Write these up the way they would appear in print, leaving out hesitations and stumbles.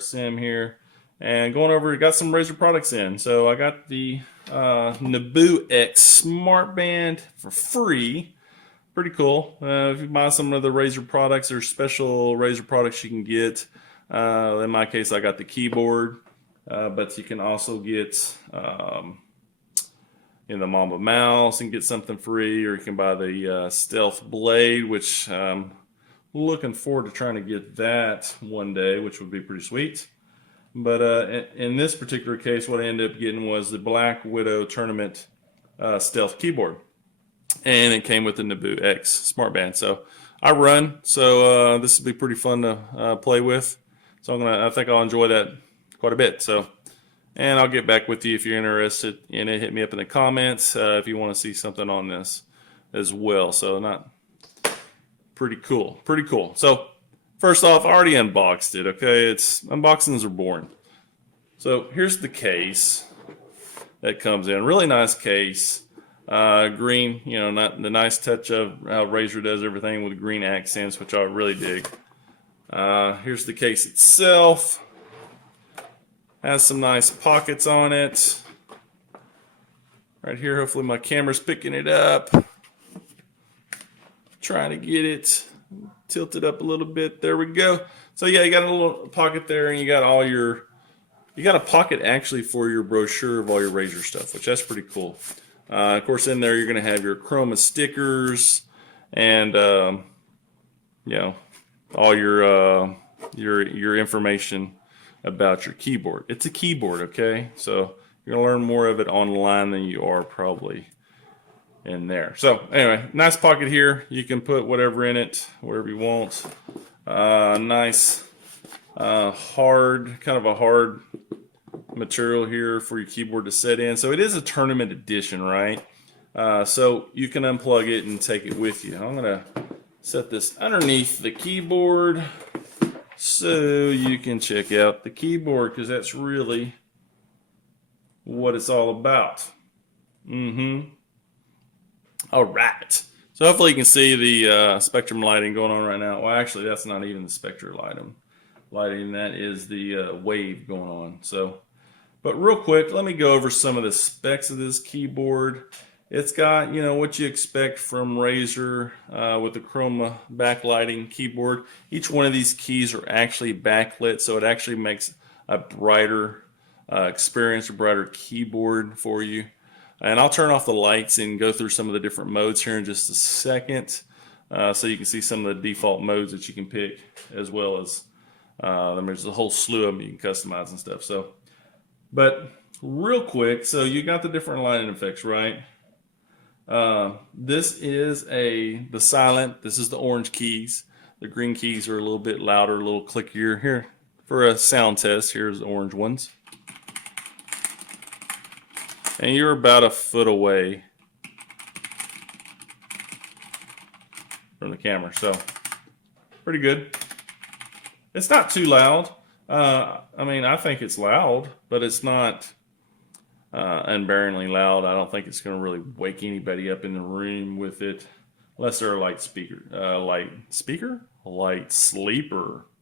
Sim here, and going over, got some Razer products in. So I got the Naboo X Smart Band for free. Pretty cool. If you buy some of the Razer products, there's special Razer products you can get. In my case, I got the keyboard, but you can also get the Mamba mouse and get something free, or you can buy the Stealth Blade, which looking forward to trying to get that one day, which would be pretty sweet. But in this particular case, what I ended up getting was the BlackWidow Tournament Stealth keyboard, and it came with the Naboo X Smart Band. So I run, so this will be pretty fun to play with. So I think I'll enjoy that quite a bit. So, and I'll get back with you if you're interested in it. Hit me up in the comments if you want to see something on this as well. So pretty cool, pretty cool. So first off, I already unboxed it. Okay, unboxings are boring. So here's the case that comes in. Really nice case. Green, not the nice touch of how Razer does everything with green accents, which I really dig. Here's the case itself. Has some nice pockets on it. Right here, hopefully my camera's picking it up. Trying to get it tilted up a little bit. There we go. So yeah, you got a little pocket there, and you got a pocket actually for your brochure of all your Razer stuff, which that's pretty cool. Of course, in there you're going to have your Chroma stickers and all your information about your keyboard. It's a keyboard, okay? So you're going to learn more of it online than you are probably in there. So anyway, nice pocket here. You can put whatever in it, wherever you want. Nice hard, kind of a hard material here for your keyboard to set in. So it is a tournament edition, right? So you can unplug it and take it with you. I'm gonna set this underneath the keyboard so you can check out the keyboard, because that's really what it's all about. All right. So hopefully you can see the spectrum lighting going on right now. Well, actually, that's not even the spectrum lighting. That is the wave going on. So, but real quick, let me go over some of the specs of this keyboard. It's got, what you expect from Razer with the Chroma backlighting keyboard. Each one of these keys are actually backlit, so it actually makes a brighter experience, a brighter keyboard for you. And I'll turn off the lights and go through some of the different modes here in just a second, so you can see some of the default modes that you can pick, as well as there's a whole slew of them you can customize and stuff. So, but real quick, so you got the different lighting effects, right? This is the silent. This is the orange keys. The green keys are a little bit louder, a little clickier. Here, for a sound test, here's the orange ones. And you're about a foot away from the camera, so pretty good. It's not too loud. I think it's loud, but it's not unbearingly loud. I don't think it's going to really wake anybody up in the room with it, unless they're a light sleeper.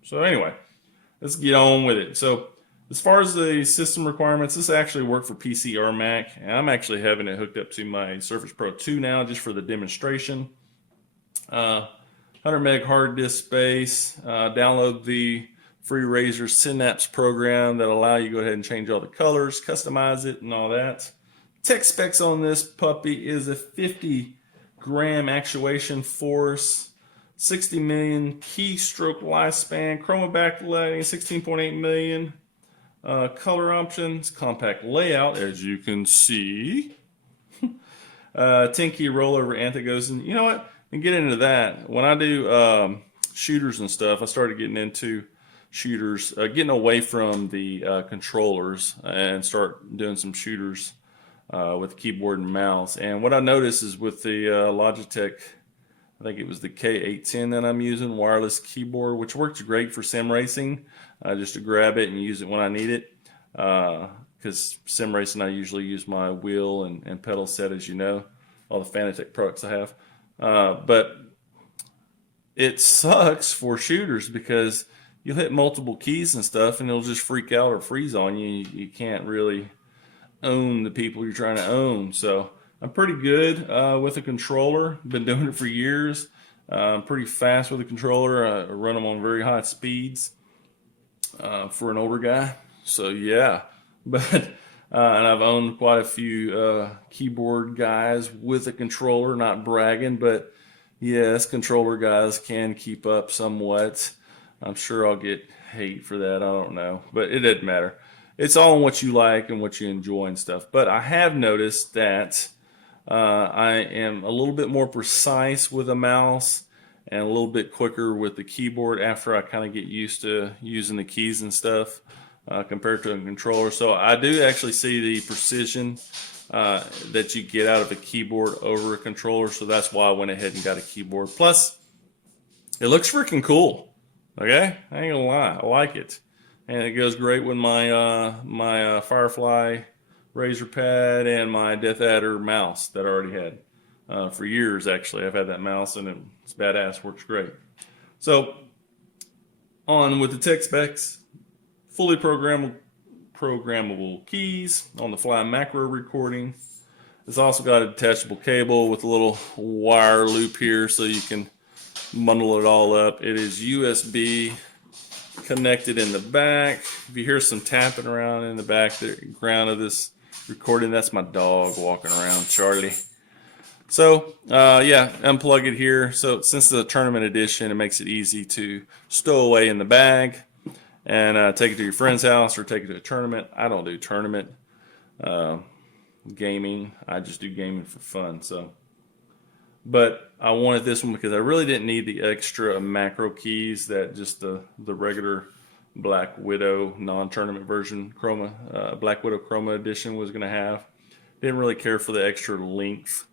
So anyway, let's get on with it. So as far as the system requirements, this actually worked for PC or Mac, and I'm actually having it hooked up to my Surface Pro 2 now, just for the demonstration. 100 meg hard disk space. Download the free Razer Synapse program that allow you to go ahead and change all the colors, customize it, and all that. Tech specs on this puppy is a 50-gram actuation force, 60 million keystroke lifespan, Chroma backlighting, 16.8 million. Color options, compact layout, as you can see. 10-key rollover anti-ghost. And you know what? And get into that. When I do shooters and stuff, I started getting into shooters, getting away from the controllers and start doing some shooters with keyboard and mouse. And what I noticed is with the Logitech, I think it was the K810 that I'm using, wireless keyboard, which works great for sim racing, just to grab it and use it when I need it. Because sim racing, I usually use my wheel and pedal set, as you know, all the Fanatec products I have. But it sucks for shooters because you'll hit multiple keys and stuff, and it'll just freak out or freeze on you. You can't really own the people you're trying to own. So I'm pretty good with a controller. Been doing it for years. I'm pretty fast with a controller. I run them on very high speeds for an older guy. So yeah, but and I've owned quite a few keyboard guys with a controller. Not bragging, but yes, controller guys can keep up somewhat. I'm sure I'll get hate for that. I don't know, but it doesn't matter. It's all on what you like and what you enjoy and stuff. But I have noticed that I am a little bit more precise with a mouse and a little bit quicker with the keyboard after I kind of get used to using the keys and stuff compared to a controller. So I do actually see the precision that you get out of a keyboard over a controller. So that's why I went ahead and got a keyboard. Plus, it looks freaking cool. Okay, I ain't gonna lie, I like it, and it goes great with my my Firefly Razer pad and my Deathadder mouse that I already had for years. Actually, I've had that mouse and it's badass, works great. So on with the tech specs, fully programmable keys, on the fly macro recording. It's also got a detachable cable with a little wire loop here so you can bundle it all up. It is USB connected in the back. If you hear some tapping around in the background of this recording, that's my dog walking around, Charlie. So yeah, unplug it here. So since the tournament edition, it makes it easy to stow away in the bag and take it to your friend's house or take it to a tournament. I don't do tournament gaming. I just do gaming for fun. So, but I wanted this one because I really didn't need the extra macro keys that just the regular BlackWidow non-tournament version Chroma, BlackWidow Chroma edition was going to have. Didn't really care for the extra length.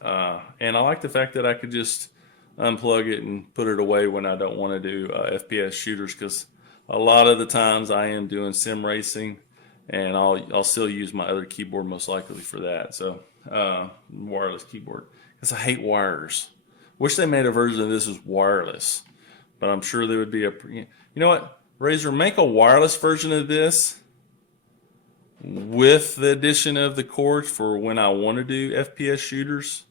And I like the fact that I could just unplug it and put it away when I don't want to do FPS shooters, because a lot of the times I am doing sim racing and I'll still use my other keyboard most likely for that. So wireless keyboard, because I hate wires. Wish they made a version of this as wireless, but I'm sure there would be a, you know what, Razer, make a wireless version of this with the addition of the cords for when I want to do FPS shooters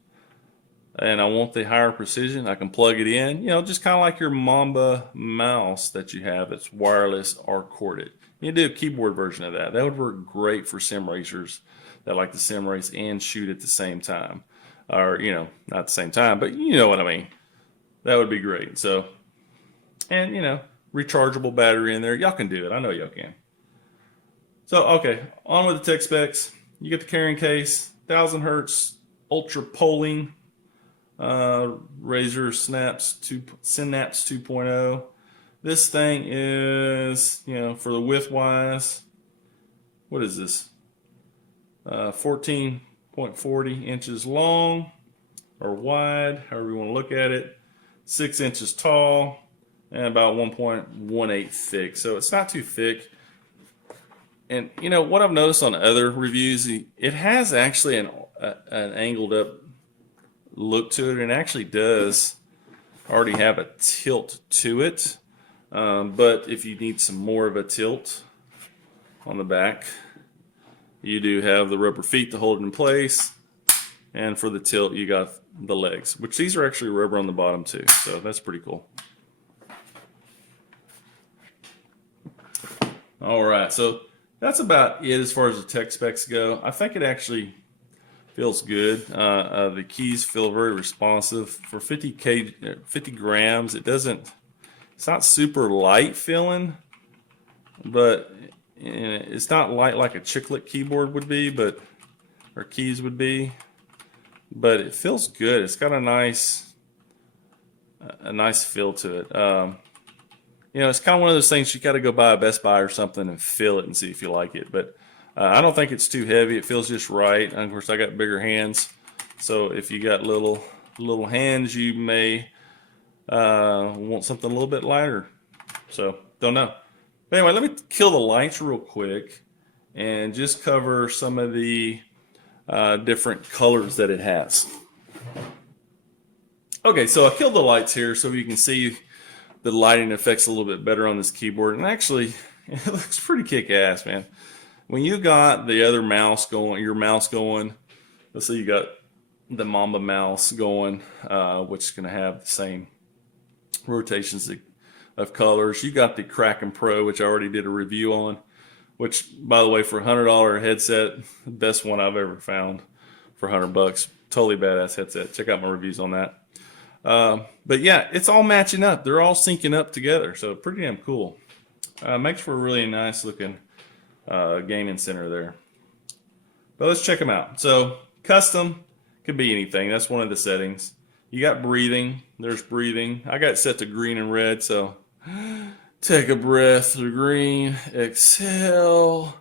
and I want the higher precision. I can plug it in, you know, just kind of like your Mamba mouse that you have. It's wireless or corded. You do a keyboard version of that. That would work great for sim racers that like to sim race and shoot at the same time. Or, you know, not at the same time, but you know what I mean. That would be great. So, and, you know, rechargeable battery in there. Y'all can do it. I know y'all can. So, okay, on with the tech specs. You get the carrying case, 1000 hertz, ultra polling, Razer Synapse 2.0. This thing is, you know, for the width-wise, what is this? 14.40 inches long or wide, however you want to look at it. 6 inches tall and about 1.18 thick. So it's not too thick. And you know what I've noticed on other reviews, it has actually an angled up look to it, and actually does already have a tilt to it. But if you need some more of a tilt on the back, you do have the rubber feet to hold it in place, and for the tilt you got the legs, which these are actually rubber on the bottom too, so that's pretty cool. Alright, so that's about it as far as the tech specs go. I think it actually feels good. The keys feel very responsive. For 50 grams, it's not super light feeling, but it's not light like a chiclet keyboard would be, or keys would be, but it feels good. It's got a nice feel to it. You know, it's kind of one of those things you got to go buy a Best Buy or something and feel it and see if you like it. But I don't think it's too heavy. It feels just right. And of course, I got bigger hands, so if you got little hands, you may want something a little bit lighter. So don't know. But anyway, let me kill the lights real quick and just cover some of the different colors that it has. Okay, so I killed the lights here so you can see the lighting effect's a little bit better on this keyboard. And actually, it looks pretty kick-ass, man. When you got the other mouse going, your mouse going, let's say you got the Mamba mouse going, which is going to have the same rotations of colors. You got the Kraken Pro, which I already did a review on, which, by the way, for a $100 headset, the best one I've ever found for $100. Totally badass headset. Check out my reviews on that. But yeah, it's all matching up. They're all syncing up together, so pretty damn cool. Makes for a really nice looking gaming center there. But let's check them out. So custom could be anything. That's one of the settings. You got breathing. There's breathing. I got it set to green and red, so take a breath to green, exhale,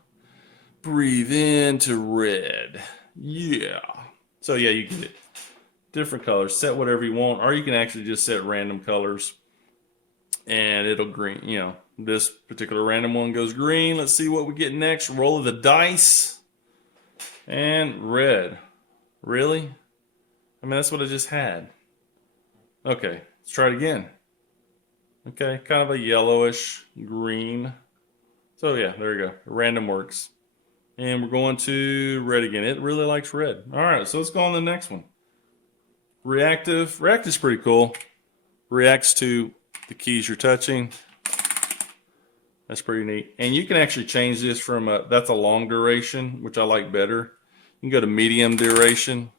breathe in to red. Yeah. So yeah, you get it. Different colors. Set whatever you want, or you can actually just set random colors and it'll green. You know, this particular random one goes green. Let's see what we get next. Roll of the dice and red. Really? I mean, that's what I just had. Okay, let's try it again. Okay, kind of a yellowish green. So yeah, there you go. Random works. And we're going to red again. It really likes red. All right, so let's go on to the next one. Reactive. Reactive is pretty cool. Reacts to the keys you're touching. That's pretty neat. And you can actually change this from that's a long duration, which I like better. You can go to medium duration.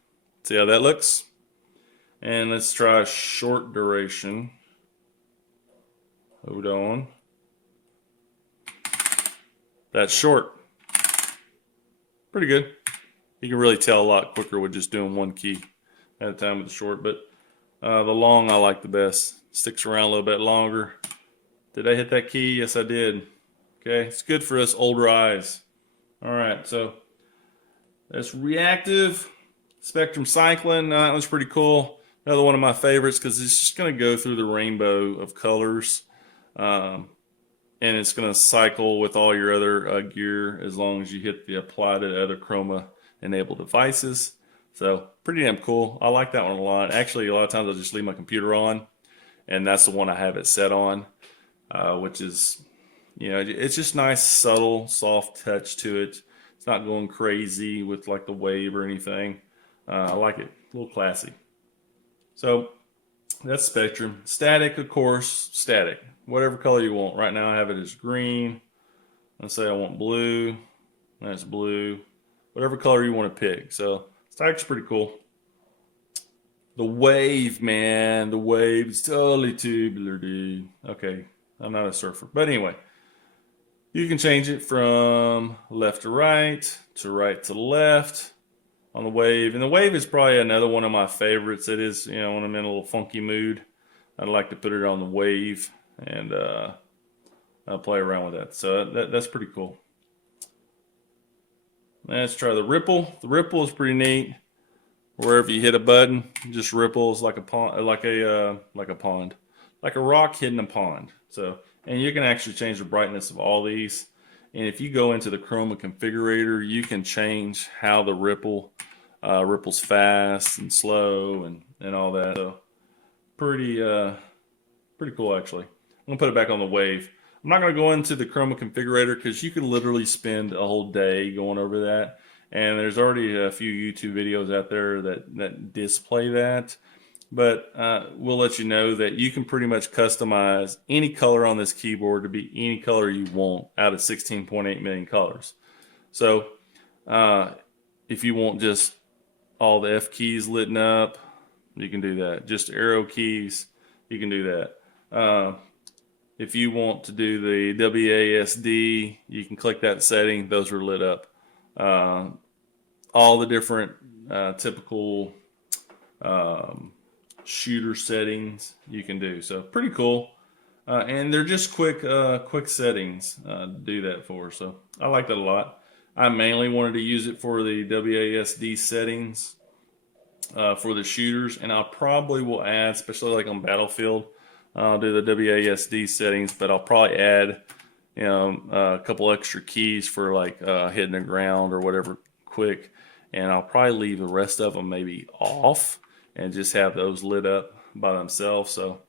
See how that looks? And let's try short duration. Hold on. That's short. Pretty good. You can really tell a lot quicker with just doing one key at a time with the short, but the long I like the best. Sticks around a little bit longer. Did I hit that key? Yes, I did. Okay, it's good for us older eyes. All right, so that's reactive. Spectrum cycling. That one's pretty cool. Another one of my favorites because it's just going to go through the rainbow of colors. And it's going to cycle with all your other gear as long as you hit the apply to other Chroma enabled devices. So pretty damn cool. I like that one a lot. Actually, a lot of times I'll just leave my computer on, and that's the one I have it set on, which is, you know, it's just nice, subtle, soft touch to it. It's not going crazy with like the wave or anything. I like it. A little classy. So that's spectrum. Static, of course, static. Whatever color you want. Right now I have it as green. Let's say I want blue. That's blue. Whatever color you want to pick. So static's pretty cool. The wave, man. The wave is totally tubular, dude. Okay, I'm not a surfer. But anyway, you can change it from left to right to left on the wave. And the wave is probably another one of my favorites. It is, you know, when I'm in a little funky mood, I'd like to put it on the wave and I'll play around with that. So that's pretty cool. Let's try the ripple. The ripple is pretty neat. Wherever you hit a button, it just ripples like a pond, like a rock hitting a pond. So, and you can actually change the brightness of all these. And if you go into the Chroma configurator, you can change how the ripple ripples fast and slow and all that. So pretty cool actually. I'm gonna put it back on the wave. I'm not gonna go into the Chroma configurator because you can literally spend a whole day going over that. And there's already a few YouTube videos out there that display that. But we'll let you know that you can pretty much customize any color on this keyboard to be any color you want out of 16.8 million colors. So if you want just all the F keys lit up, you can do that. Just arrow keys, you can do that. If you want to do the WASD, you can click that setting. Those are lit up. All the different typical shooter settings you can do. So pretty cool. And they're just quick settings to do that for. So I like that a lot. I mainly wanted to use it for the WASD settings for the shooters, and I probably will add, especially like on Battlefield, I'll do the WASD settings, but I'll probably add, you know, a couple extra keys for like hitting the ground or whatever quick, and I'll probably leave the rest of them maybe off and just have those lit up by themselves. So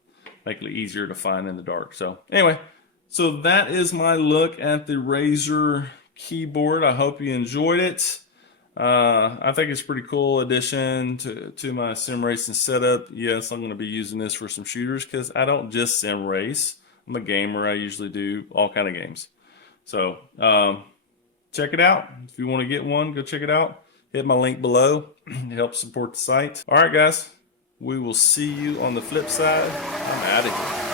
make it easier to find in the dark. So anyway, so that is my look at the Razer keyboard. I hope you enjoyed it. I think it's a pretty cool addition to my sim racing setup. Yes, I'm going to be using this for some shooters because I don't just sim race. I'm a gamer. I usually do all kind of games. So check it out. If you want to get one, go check it out. Hit my link below. It helps support the site. All right, guys. We will see you on the flip side. I'm out of here.